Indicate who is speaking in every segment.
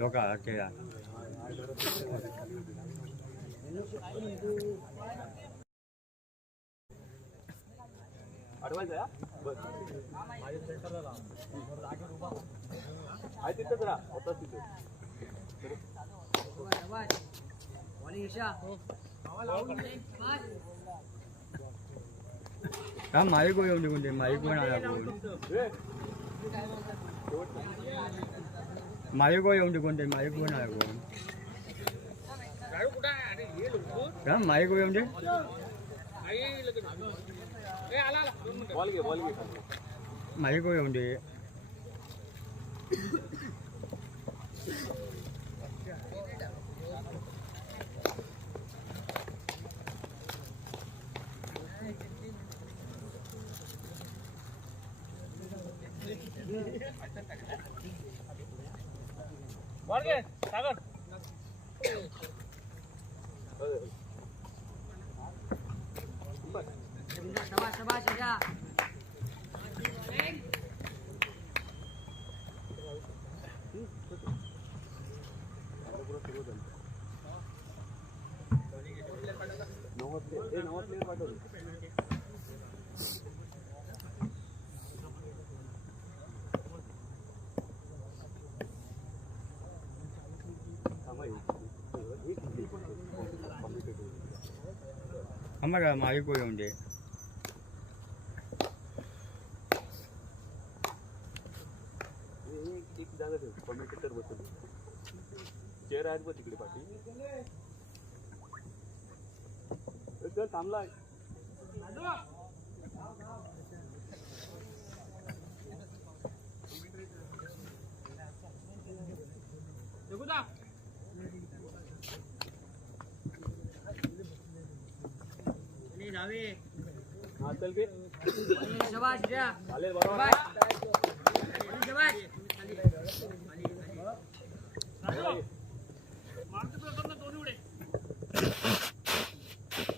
Speaker 1: लोका केला हा माईक येऊन निघून दे माईक पण आला कोण माईक येऊन निघून दे माईक पण आला कोण हा माईक येऊन दे आम्हाला माईक येऊन दे.
Speaker 2: चेअर आहेत बघ तिकडे पाठी. चल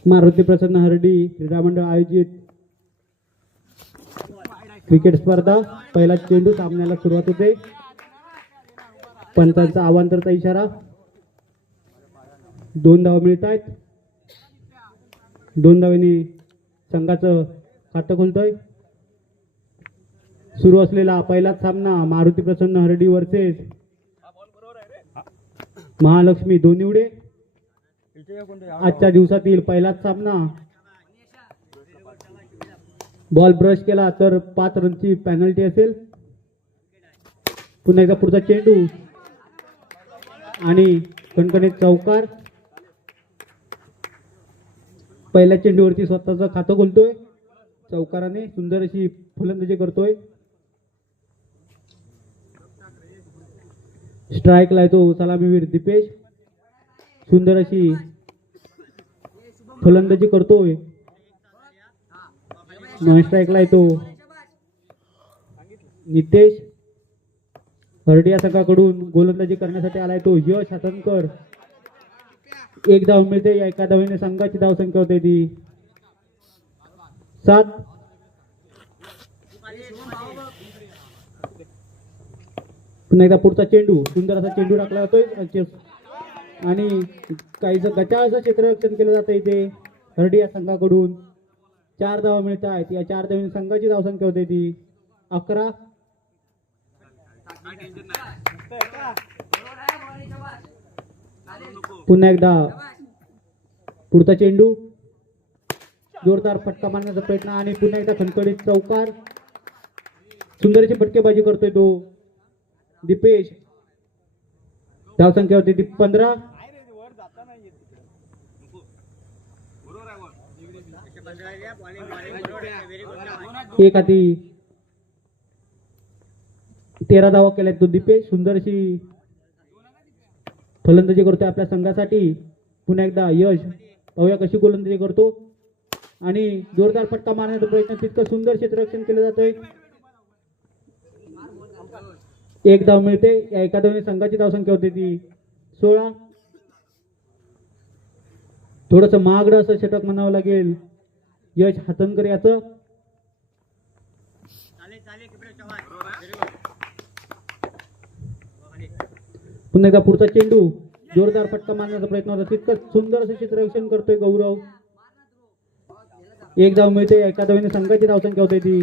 Speaker 3: मारुती प्रसन्न हरडी क्रीडा मंडळ आयोजित क्रिकेट स्पर्धा. पहिला चेंडू सामन्याला सुरुवात होते. पंचांचा अवांतरचा इशारा. दोन धावा मिळत आहेत. दोन धावांनी संघाचं खातं खोलतोय. सुरू असलेला पहिलाच सामना मारुती प्रसन्न हरडी वर्सेस महालक्ष्मी दोन निवडे आजच्या दिवसातील पहिलाच सामना. बॉल ब्रश केला तर पाच रनची पॅनल्टी असेल. पुन्हा एकदा पुढचा चेंडू. आणि कणकणीत चौकार. पहिल्या चेंडूवरती स्वतःचं खातं खोलतोय. चौकाराने सुंदर अशी फलंदाजी करतोय. स्ट्राईकला आहे सलामीवीर दिपेश. सुंदर अशी फलंदाजी करतोय. स्ट्राईकला आहे नितेश. हरडिया संघाकडून गोलंदाजी करण्यासाठी आलाय तो यश हातनकर. एक धाव मिळते या एका धावेने संघाची धावसंख्या होते ती. सात. पुन्हा एकदा पुढचा चेंडू सुंदर असा चेंडू टाकला जातोय म्हणजे आणि काही गचाळ असं क्षेत्ररक्षण केलं जातं इथे हरडी या संघाकडून. चार धावा मिळत आहेत या चार धावांनी संघाची धावसंख्या होते ती. अकरा. पुन्हा एकदा पुढचा चेंडू. जोरदार फटका मारण्याचा प्रयत्न आणि पुन्हा एकदा खणखणीत चौकार. सुंदरची फटकेबाजी करतोय तो दीपेश. धावसंख्या होती पंधरा. एक हाती. तेरा धावा केल्यात तो दीपेश. सुंदरशी फलंदाजी करतोय आपल्या संघासाठी. पुन्हा एकदा यश. पाहूया कशी गोलंदाजी करतो. आणि जोरदार पट्टा मारण्याचा प्रयत्न तितकं सुंदर क्षेत्ररक्षण केलं जातोय. एक धाव मिळते. या एका धावने संघाची धावसंख्या होती ती सोळा. थोडस महागडं असं षटक म्हणावं लागेल. यश हातनकर याचं. पुन्हा एकदा पुढचा चेंडू. जोरदार फटका मारण्याचा प्रयत्न होता. तितकंच सुंदर असं चित्ररक्षण करतोय गौरव. एक धाव मिळते. एका धावेने संघाची धावसंख्या होते ती.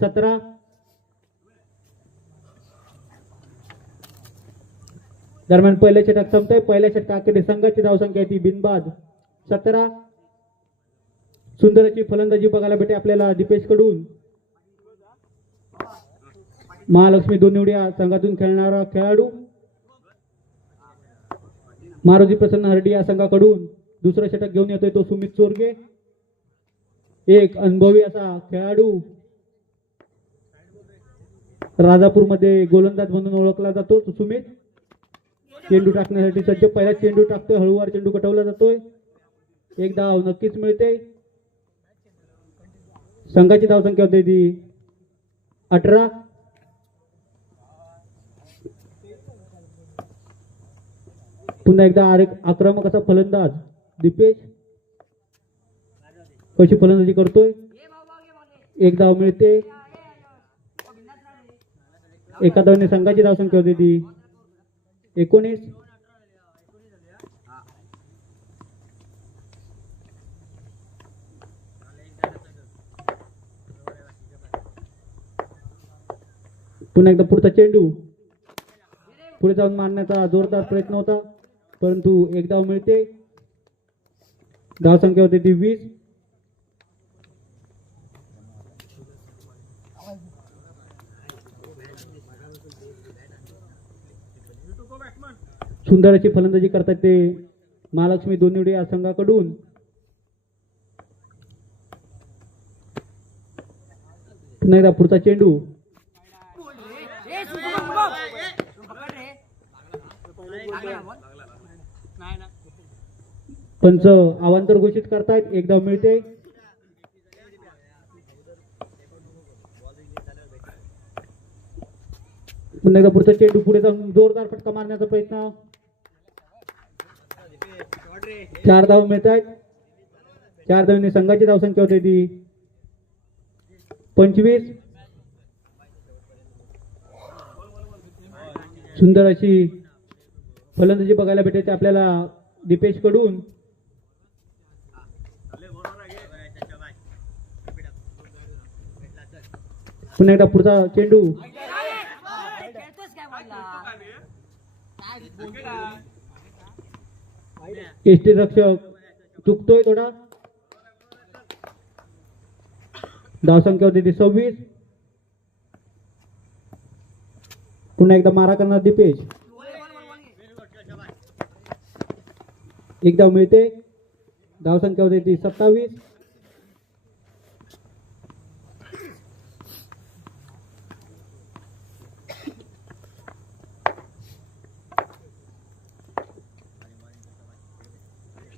Speaker 3: सतरा. दरम्यान पहिल्या षटक संपतोय. पहिल्या षटकाकडे संघाची धावसंख्या आहे ती बिनबाद. सतरा. सुंदर अशी फलंदाजी बघायला भेटे आपल्याला दीपेशकडून महालक्ष्मी दोनिवड्या संघातून खेळणारा खेळाडू. मारुती प्रसन्न हर्डी या संघाकडून दुसरं षटक घेऊन येतोय तो सुमित चोरगे. एक अनुभवी असा खेळाडू राजापूरमध्ये गोलंदाज म्हणून ओळखला जातो सुमित. चेंडू टाकण्यासाठी सज्ज पहिला चेंडू टाकतोय हळूवार चेंडू कटवला जातोय. एक धाव नक्कीच मिळते. संघाची धावसंख्या होते ती अठरा. पुन्हा एकदा आक्रमक असा फलंदाज. दीपेश? कशी फलंदाजी करतोय? एक धाव मिळते. एका धावने संघाची धावसंख्या होती ती. एकोणीस? पुन्हा एकदा पुढचा चेंडू. पुढे जाऊन मारण्याचा जोरदार प्रयत्न होता. परंतु एक धाव मिळते धावसंख्या होते ती वीस सुंदर अशी फलंदाजी करतात ते महालक्ष्मी दोनिवडे या संघाकडून. पुन्हा एकदा पुढचा चेंडू
Speaker 4: ए सुको सुको तू पकड रे लागला बोल नाही ना
Speaker 3: पंच अवांतर घोषित करतायत. एक धाव मिळते. पुन्हा एकदा पुढचा चेंडू पुढे जाऊन जोरदार फटका मारण्याचा प्रयत्न. चार धाव मिळत आहेत चार धावने संघाची धावसंख्या होते ती पंचवीस. सुंदर अशी फलंदाजी बघायला भेटायची आपल्याला दीपेशकडून पुन्हा एकदा पुढचा चेंडू. एसटी रक्षक चुकतोय थोडा. धावसंख्या होती ती सव्वीस. पुन्हा एकदा मारा करणार दीपेश. एक धाव मिळते. धावसंख्या होती ती सत्तावीस.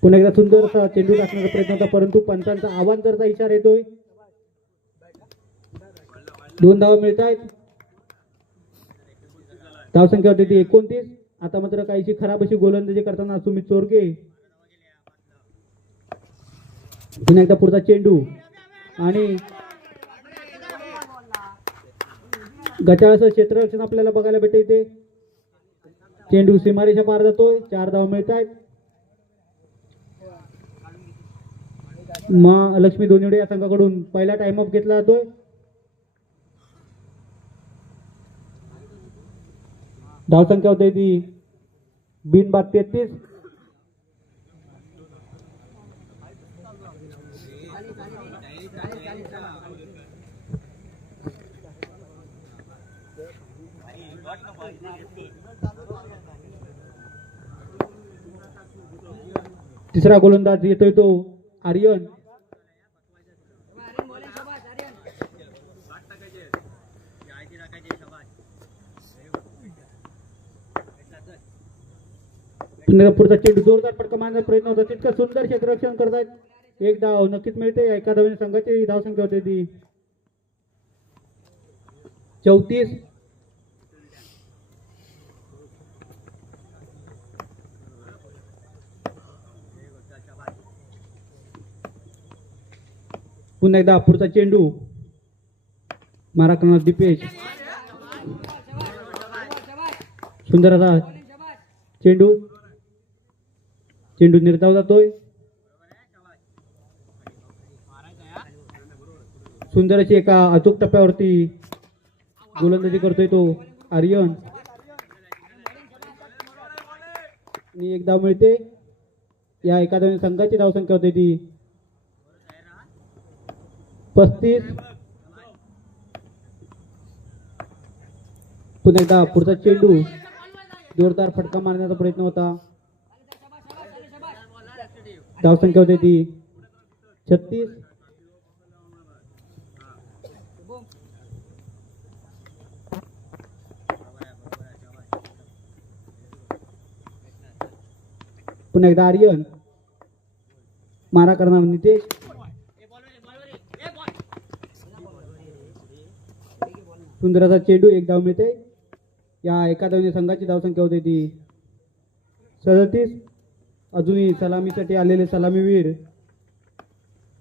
Speaker 3: पुन्हा एकदा सुंदर चेंडू टाकण्याचा प्रयत्न होता परंतु पंचांचा आवांतरचा इशारा येतोय. दोन धावा मिळत आहेत धावसंख्या होती ती एकोणतीस. आता मात्र काहीशी खराब अशी गोलंदाजी करताना सुमित चोरगे पुन्हा एकदा पुढचा चेंडू. आणि गचाळाचं क्षेत्ररक्षण आपल्याला बघायला भेटते इथे. चेंडू सीमारेषा पार जातोय. चार धाव मिळत आहेत महालक्ष्मी दोनिवडे या संघाकडून पहिला टाइम ऑफ घेतला जातोय. धावसंख्या होते ती बिनबाद तेहतीस. तिसरा गोलंदाज येतोय तो आर्यन
Speaker 4: बोले शाबास आर्यन
Speaker 3: पुन्हा पुढचा चेंडू जोरदार फटका मारण्याचा प्रयत्न होता. तितकं सुंदर क्षेत्ररक्षण करतायत एक धाव नक्कीच मिळते. एका धावेने संघाची धावसंख्या होते ती. चौतीस. पुन्हा एकदा पुढचा चेंडू. मारा करणार दीपेश. सुंदर असा चेंडू. चेंडू निर्धाव जातोय सुंदर अशी एका अचूक टप्प्यावरती गोलंदाजी करतोय तो आर्यन. आणि एक धाव मिळते. या एका संघाची धावसंख्या होते ती. पस्तीस. पुन्हा एकदा पुढचा चेंडू. जोरदार फटका मारण्याचा प्रयत्न होता. धावसंख्या होते ती छत्तीस. पुन्हा एकदा आर्यन. मारा करणार नितेश. सुंदराचा चेडू चेंडू एक धाव मिळते. या एका धावने संघाची धावसंख्या होते ती सदतीस. अजूनही सलामीसाठी आलेले सलामीवीर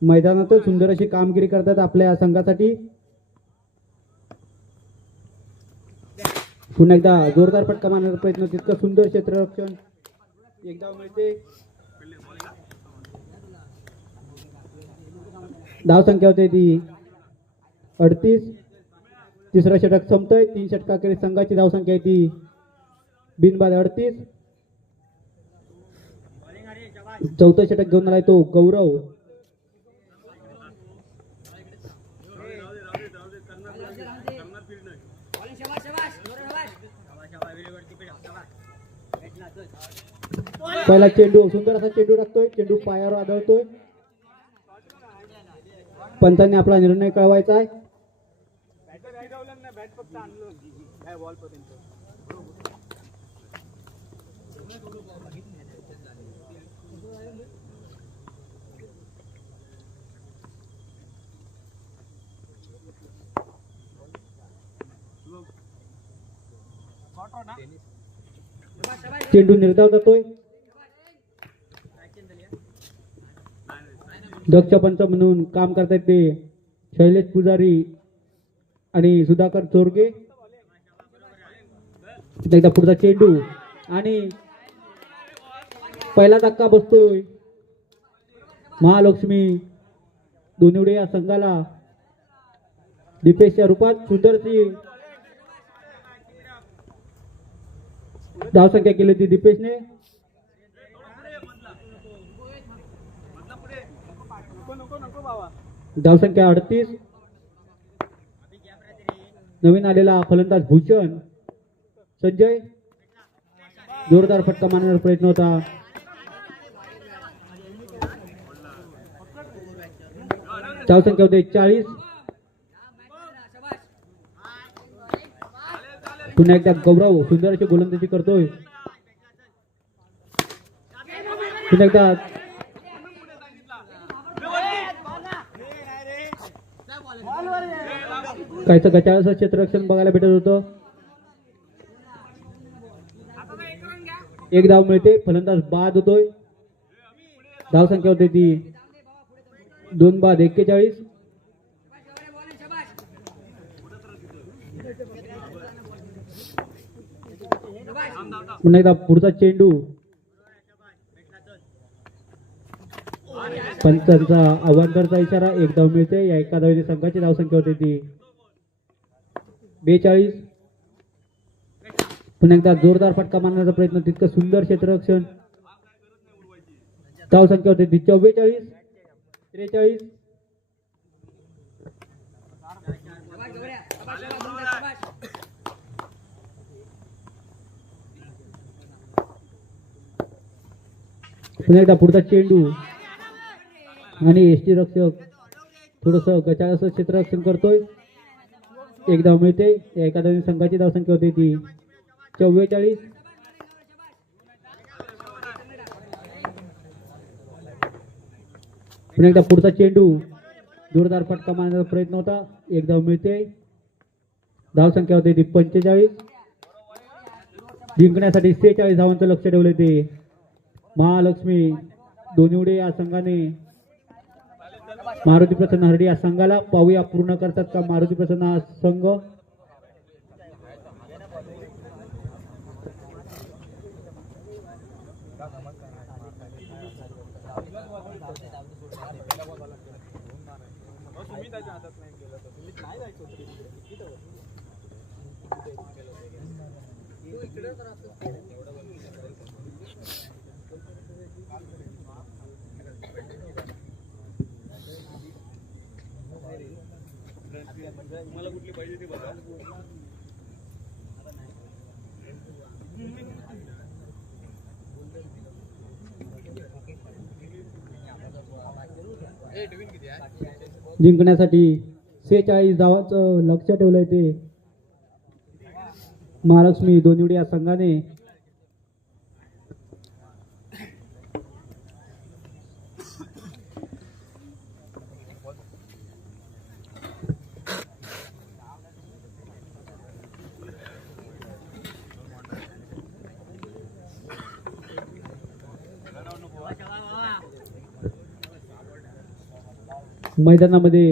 Speaker 3: मैदानातच सुंदर अशी कामगिरी करतात आपल्या संघासाठी. पुन्हा एकदा जोरदार फटका मारण्याचा प्रयत्न तितकं सुंदर क्षेत्ररक्षण एकदा मिळते. धाव संख्या होते ती अडतीस. तिसरं षटक संपतंय. तीन षटकाखेरीज संघाची धावसंख्या आहे ती बिनबाद अडतीस. चौथं षटक घेऊन आलाय तो गौरव. पहिला चेंडू सुंदर असा चेंडू टाकतोय चेंडू पायावर आदळतोय. पंतांनी आपला निर्णय कळवायचा आहे. चेंडू निर्धाव जातोय दक्ष पंच म्हणून काम करतायत ते शैलेश पुजारी आणि सुधाकर चोरगे एकदा पुढचा चेंडू आणि पहिला धक्का बसतोय. महालक्ष्मी दोनिवडे या संघाला. दीपेशच्या रूपात सुंदरशी धावसंख्या केली होती दीपेशने. धावसंख्या अडतीस. नवीन आलेला फलंदाज भूषण. संजय. जोरदार फटका मारण्याचा प्रयत्न होता. धावसंख्या होते चाळीस पुन्हा एकदा गौरव सुंदर अशी गोलंदाजी करतोय. पुन्हा एकदा काहीच गचाळचं क्षेत्ररक्षण बघायला भेटत होतं. एक धाव मिळते फलंदाज बाद होतोय. धाव संख्या होते ती. दोन बाद एक्केचाळीस. पुन्हा एकदा पुढचा चेंडू. पंचांचा अवांतरचा इशारा एक धाव मिळते. या एका धावने संघाची धावसंख्या होते ती. बेचाळीस. पुन्हा एकदा जोरदार फटका मारण्याचा प्रयत्न. तितकं सुंदर क्षेत्ररक्षण. धावसंख्या होते ती चव्वेचाळीस त्रेचाळीस. पुन्हा एकदा पुढचा चेंडू आणि एस टी रक्षक थोडस गचाळ असं क्षेत्ररक्षण करतोय. एक धाव मिळते एका संघाची धावसंख्या होती ती चव्वेचाळीस. पुन्हा एकदा पुढचा चेंडू. जोरदार फटका मारण्याचा प्रयत्न होता. एक धाव मिळते. धावसंख्या होती ती पंचेचाळीस. जिंकण्यासाठी सेहेचाळीस धावांचं लक्ष ठेवले ते महालक्ष्मी दोनिवडे या संघाने मारुती प्रसन्न हरडी या संघाला पाहूया पूर्ण करतात का मारुती प्रसन्न हा संघ?
Speaker 2: पाहिजे ते बघा
Speaker 3: जिंकण्यासाठी सेहेचाळीस धावांचं लक्ष ठेवलंय ते. महालक्ष्मी दोनिवडी या संघाने मैदानामध्ये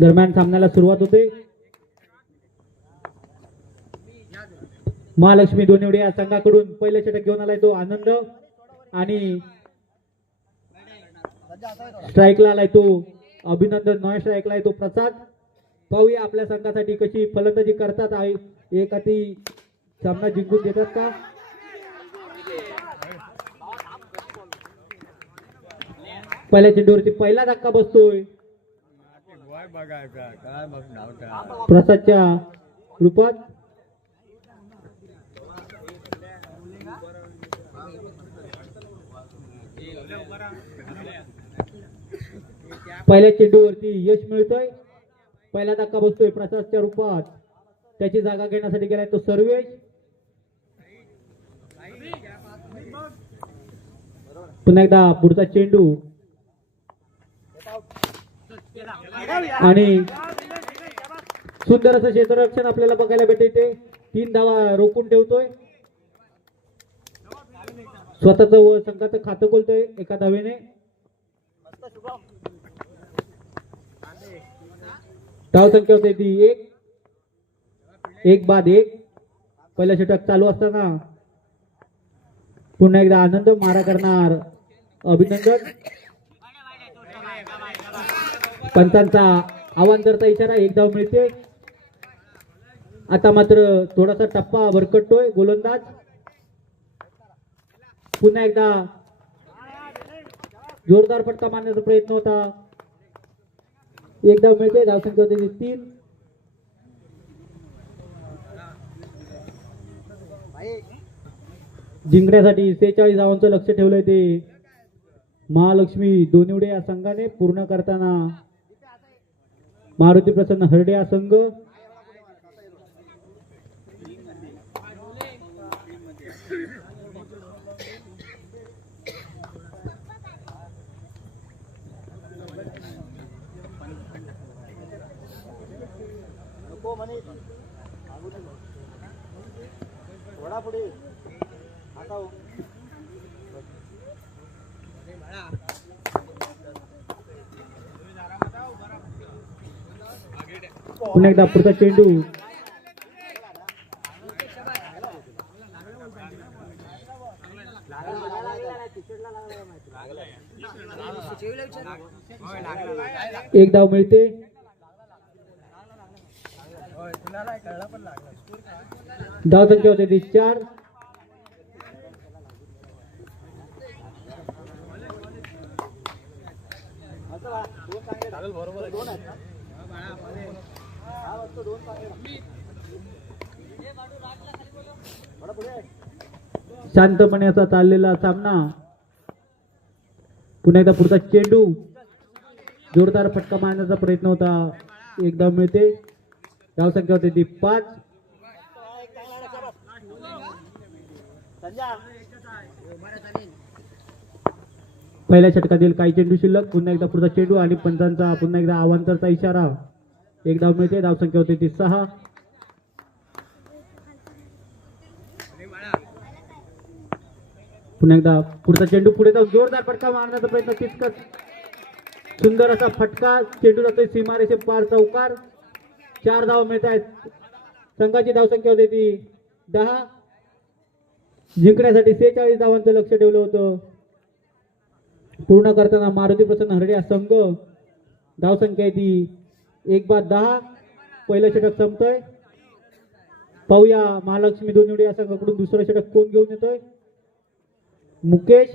Speaker 3: दरम्यान सामन्याला सुरुवात होते. महालक्ष्मी दोनिवडे या संघाकडून पहिले षटक घेऊन आलाय तो आनंद. आणि स्ट्राईकला आलाय तो अभिनंदन नॉन स्ट्राईकला आहे तो प्रसाद. पाहूया आपल्या संघासाठी कशी फलंदाजी करतात आहे एक हाती सामना जिंकून देतात का? पहिल्या चेंडूवरती पहिला धक्का बसतोय. प्रसादच्या रूपात. पहिल्या चेंडूवरती यश मिळतोय. पहिला धक्का बसतोय प्रसादच्या रूपात. त्याची जागा घेण्यासाठी गेलाय तो सर्वेश. पुन्हा एकदा पुढचा चेंडू. आणि सुंदर असं क्षेत्ररक्षण आपल्याला बघायला भेटते तीन धावा रोखून ठेवतोय. स्वतःच संघाचं खातं खोलतोय एका धावेने. धाव संख्या होते ती एक. एक बाद एक. पहिला षटक चालू असताना पुन्हा एकदा आनंद मारा करणार अभिनंदन. पंतांचा अवांतरचा इशारा एक धाव मिळते. आता मात्र थोडासा टप्पा भरकटतोय गोलंदाज. पुन्हा एकदा जोरदार फटका मारण्याचा प्रयत्न होता. एक धाव मिळते धावसंख्या होते तीन. जिंकण्यासाठी सेहेचाळीस धावांचं लक्ष ठेवलंय ते. महालक्ष्मी दोनिवडे या संघाने पूर्ण करताना. मारुती प्रसन्न हरडे हा संघ. पुन्हा चेंडू एक धाव मिळते. धाव संख्या होते ती चार. शांतपणे असा चाललेला सामना. पुन्हा एकदा पुढचा चेंडू. जोरदार फटका मारण्याचा प्रयत्न होता. एकदा मिळते. धावसंख्या होते ती पाच. पहिल्या षटकातील काही चेंडू शिल्लक. पुन्हा एकदा पुढचा चेंडू आणि पंचांचा पुन्हा एकदा अवांतरचा इशारा. एक धाव मिळते धाव संख्या होते ती सहा. पुन्हा एकदा पुढचा चेंडू पुढे जाऊन जोरदार फटका मारण्याचा प्रयत्न तितकंच. सुंदर असा फटका चेंडू जातोय सीमारेषे पार चौकार. चार धाव मिळत आहेत. संघाची धावसंख्या होती ती दहा. जिंकण्यासाठी सेहेचाळीस धावांचं लक्ष ठेवलं होतं. पूर्ण करताना मारुती प्रसन्न हरडे हा संघ धावसंख्या आहे ती एक बाद दहा. पहिलं षटक संपतोय. पाहूया महालक्ष्मी दोन्ही या संघाकडून दुसरं षटक कोण घेऊन येतोय? मुकेश.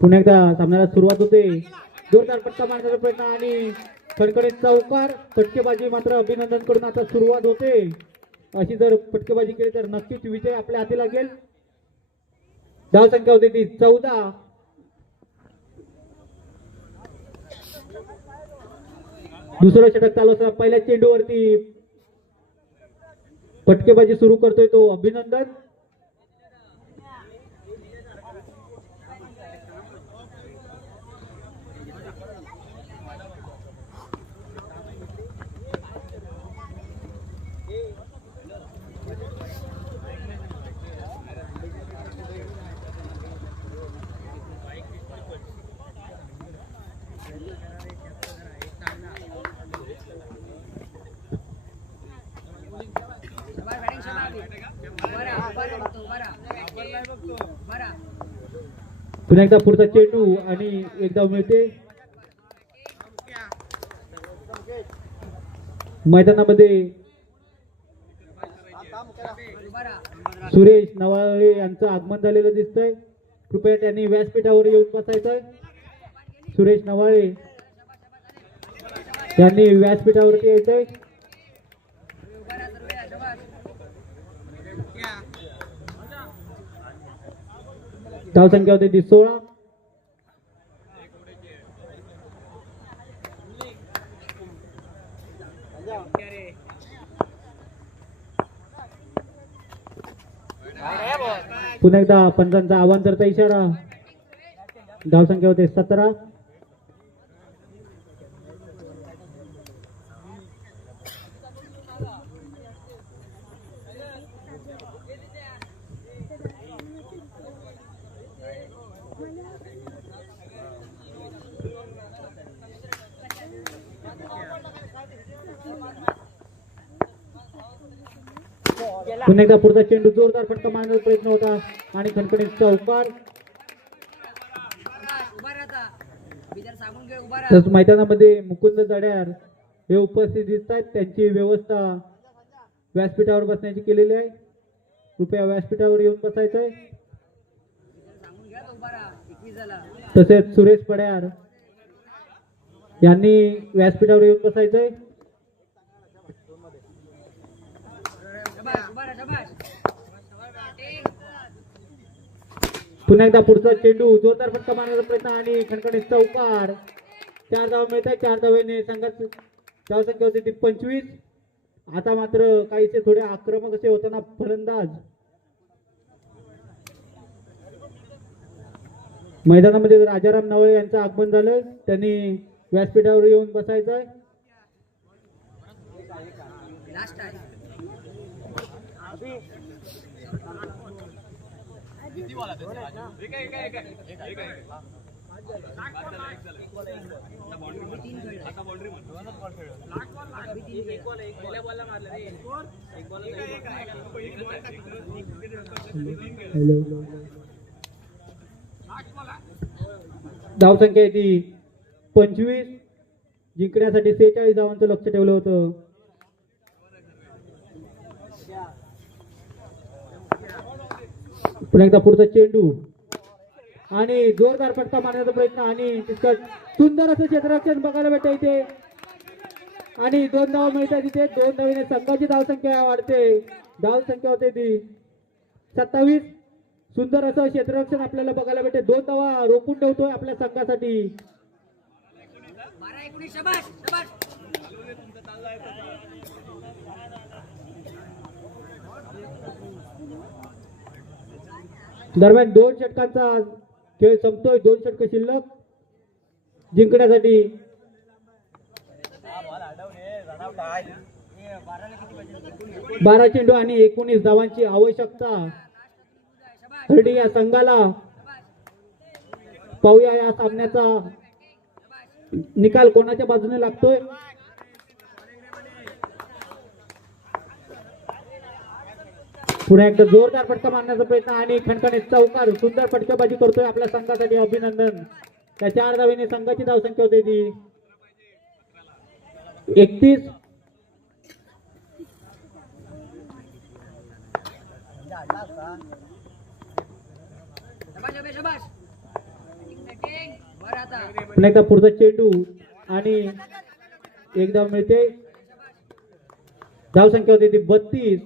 Speaker 3: पुन्हा एकदा सामन्याला सुरुवात होते. जोरदार पट्टा मारण्याचा प्रयत्न आणि खडखडीत चौकार फटकेबाजी मात्र अभिनंदनकडून आता सुरुवात होते. अशी जर फटकेबाजी केली तर नक्कीच विजय आपल्या हाती लागेल धावसंख्या होती ती चौदा. दुसरं षटक चालू असताना पहिल्या चेंडूवरती फटकेबाजी सुरू करतोय तो अभिनंदन. पुन्हा एकदा पुढचा चेंडू आणि एकदा मिळते. मैदानामध्ये सुरेश नवाळे यांचं आगमन झालेलं दिसतंय. कृपया त्यांनी व्यासपीठावर येऊन बसायचंय. सुरेश नवाळे यांनी व्यासपीठावरती यायचंय. धाव संख्या होती ती सोळा पुन्हा एकदा पंचांचा तर इशारा धाव संख्या होते सतरा पुन्हा एकदा पुढचा चेंडू जोरदार फटका मारण्याचा प्रयत्न होता आणि खणखणीत चौकार
Speaker 4: शाबास,
Speaker 3: तसंच मैदानामध्ये मुकुंद जड्यार हे उपस्थित दिसत आहेत त्यांची व्यवस्था व्यासपीठावर बसण्याची केलेली आहे. कृपया व्यासपीठावर येऊन बसायचं आहे तसेच सुरेश पड्यार यांनी व्यासपीठावर येऊन
Speaker 4: बसायचंय.
Speaker 3: पुन्हा एकदा पुढचा चेंडू जोरदार फटका मारण्याचा प्रयत्न आणि खणखणीत चौकार. चार धाव मिळत आहे चार धावेने संघात धाव संख्या होती ती पंचवीस. आता मात्र काहीसे थोडे आक्रमक असे होताना फलंदाज मैदानामध्ये राजाराम नवळे यांचं आगमन झालं. त्यांनी व्यासपीठावर येऊन बसायचं आहे
Speaker 4: लास्ट आहे
Speaker 3: धावसंख्या संख्या पंचवीस. जिंकण्यासाठी सेहेचाळीस धावांचं लक्ष ठेवलं होतं. पुन्हा एकदा पुढचा चेंडू. आणि जोरदार फटका मारण्याचा प्रयत्न आणि तितकं सुंदर असं क्षेत्ररक्षण बघायला भेटतं इथे. आणि दोन धाव मिळतात इथे. दोन धावीने संघाची धावसंख्या वाढते. धाव संख्या होते ती. सत्तावीस. सुंदर असं क्षेत्ररक्षण आपल्याला बघायला भेटते. दोन धावा रोखून ठेवतोय आपल्या संघासाठी
Speaker 4: बारा एकोणीस शाबास शाबास
Speaker 3: दरम्यान दोन षटकांचा खेळ संपतोय. दोन षटक शिल्लक. जिंकण्यासाठी बारा चेंडू आणि एकोणीस धावांची आवश्यकता. हरडी या संघाला पाहूया या सामन्याचा निकाल कोणाच्या बाजूने लागतोय? पुन्हा एकदा जोरदार फटका मारण्याचा प्रयत्न आणि खणखणीत चौकार सुंदर फटकेबाजी करतोय आपल्या संघासाठी अभिनंदन. त्या चार धावेने संघाची धावसंख्या होते ती. एकतीस.
Speaker 4: नाही
Speaker 3: का एकदा पुढचा चेंडू आणि एकदा मिळते. धावसंख्या होती ती बत्तीस.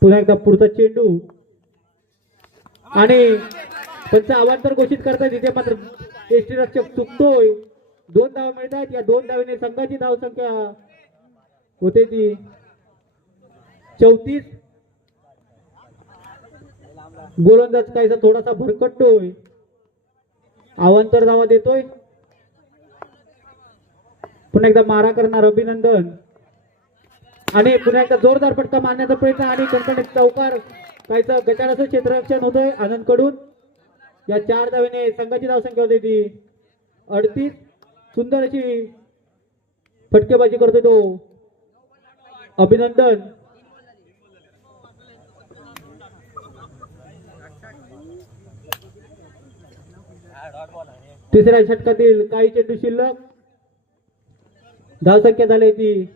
Speaker 3: पुन्हा एकदा पुढचा चेंडू. आणि पंच अवांतर घोषित करतात इथे मात्र एसटी रक्षक चुकतोय. दोन धावा मिळतात या दोन धावेने संघाची धावसंख्या होते ती चौतीस. गोलंदाज काहीसा थोडासा भरकटतोय. अवांतर धावा देतोय. पुन्हा एकदा मारा करणार अभिनंदन. आणि पुन्हा एकदा जोरदार फटका मारण्याचा प्रयत्न आणि कंकणीत चौकार काहीचं गटाराचं क्षेत्ररक्षण होतंय आनंदकडून या चार धावेने संघाची धावसंख्या होती ती. अडतीस. सुंदर अशी फटकेबाजी करतोय तो. अभिनंदन. तिसऱ्या षटकातील काही चेंडू शिल्लक. धावसंख्या झाली ती.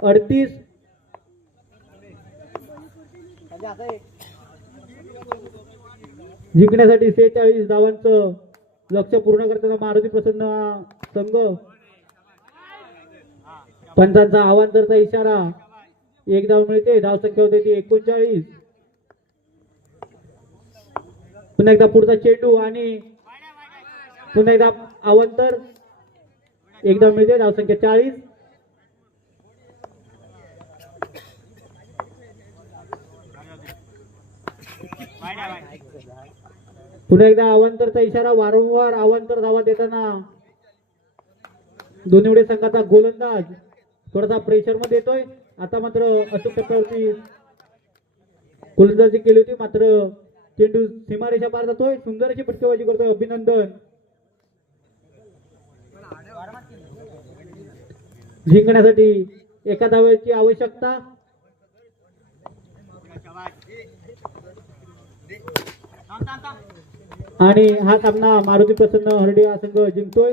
Speaker 3: अडतीस. जिंकण्यासाठी सेहेचाळीस धावांचं लक्ष पूर्ण करताना मारुती प्रसन्न हा संघ. पंचांचा अवांतरचा इशारा. एक धाव मिळते धावसंख्या होते ती एकोणचाळीस. पुन्हा एकदा पुढचा चेंडू आणि पुन्हा एकदा आवांतर. एक धाव मिळते धावसंख्या चाळीस. पुन्हा एकदा अवांतरचा इशारा वारंवार अवांतर धावा देताना दोन्हीकडे संघाचा गोलंदाज थोडासा प्रेशरमध्ये येतोय. आता मात्र अचूक टप्प्यावरती गोलंदाजी केली होती मात्र चेंडू सीमारेषा पार जातोय. सुंदर अशी फटकेबाजी करतोय अभिनंदन. जिंकण्यासाठी एका धाव्याची आवश्यकता? आणि हा सामना मारुती प्रसन्न हरडे हा संघ जिंकतोय.